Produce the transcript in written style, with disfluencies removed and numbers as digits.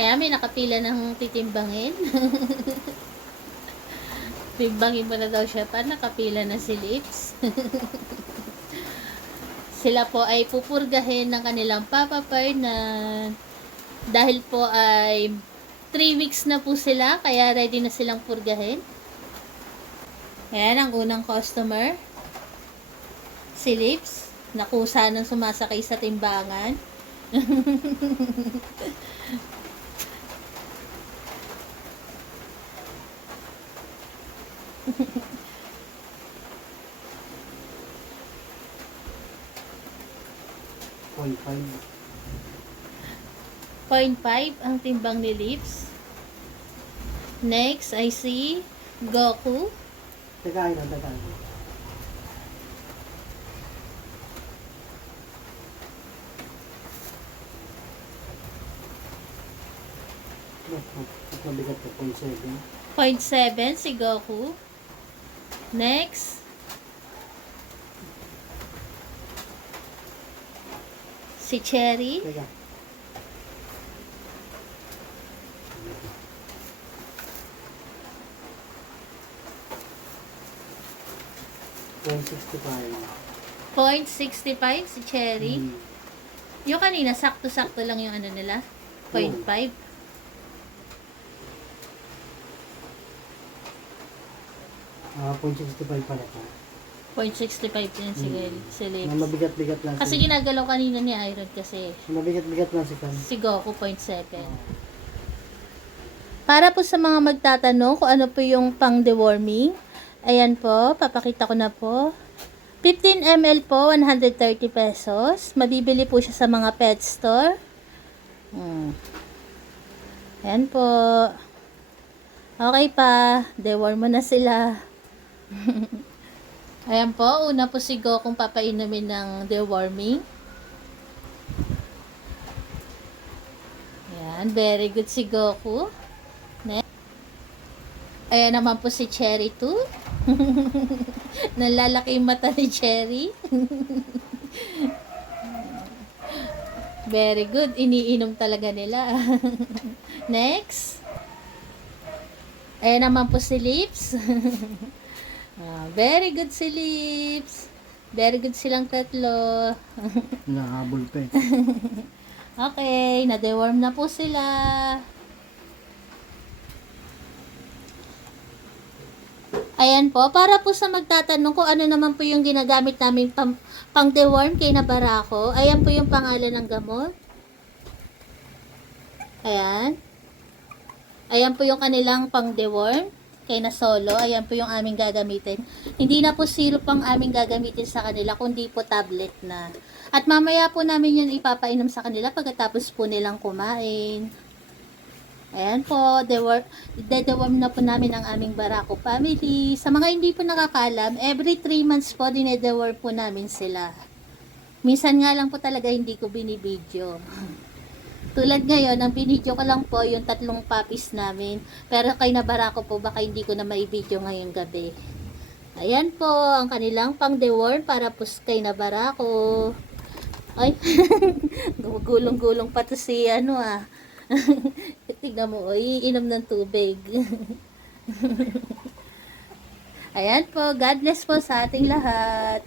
Kaya may nakapila ng titimbangin. Timbangin mo na daw siya pa, nakapila na si Lips. Sila po ay pupurgahin ng kanilang Papa Ferdinand. Dahil po ay 3 weeks na po sila, kaya ready na silang purgahin. Ayan, ang unang customer. Si Lips. Nakusa ng sumasakay sa timbangan. 0.5 ang timbang ni Lips. Next, I see Goku. Tagay na, tagay. Mabigat ka, 0.7. 0.7 si Goku. Next, si Cherry. Teka. .65 si Cherry. Yung kanina, sakto-sakto lang yung ano nila. 0.5. Ah, 0.65 pala ito. 0.65 din si Lips. Mabigat-bigat lang. Kasi ginagalaw kanina ni Iron kasi. Mabigat-bigat lang si Kan. Si Goku 0.7. Para po sa mga magtatanong kung ano po yung pang deworming, ayan po, papakita ko na po. 15 ml po, 130 pesos. Mabibili po siya sa mga pet store. Ayan po. Okay pa, deworm mo na sila. Ayan po, una po si Goku papainumin ng deworming. Ayan, very good si Goku. Next. Ayan naman po si Cherry 2. Nalalaki yung mata ni Cherry. Very good, iniinom talaga nila. Next. Ayan naman po si Lips. Very good si Lips. Very good silang tatlo. Nahabol pa eh. Okay, na-deworm na po sila. Ayan po, para po sa magtatanong kung ano naman po yung ginagamit namin pang-deworm kay Nabarako. Ayan po yung pangalan ng gamot. Ayan. Ayan po yung kanilang pang-deworm kay na solo. Ayan po yung aming gagamitin. Hindi na po syrup ang aming gagamitin sa kanila, kundi po tablet na. At mamaya po namin yun ipapainom sa kanila pagkatapos po nilang kumain. Ayan po, deworm na po namin ang aming Barako family. Sa mga hindi po nakakalam, every 3 months po dinedeworm po namin sila. Minsan nga lang po talaga hindi ko binibidyo. Tulad ngayon, ang binidyo ko lang po yung 3 puppies namin. Pero kay Nabarako po, baka hindi ko na maibidyo ngayong gabi. Ayan po, ang kanilang pang-deworm para po kay Nabarako. Ay, gulong-gulong pa to si ano ah. Tignan mo, iinom ng tubig. Ayan po, God bless po sa ating lahat.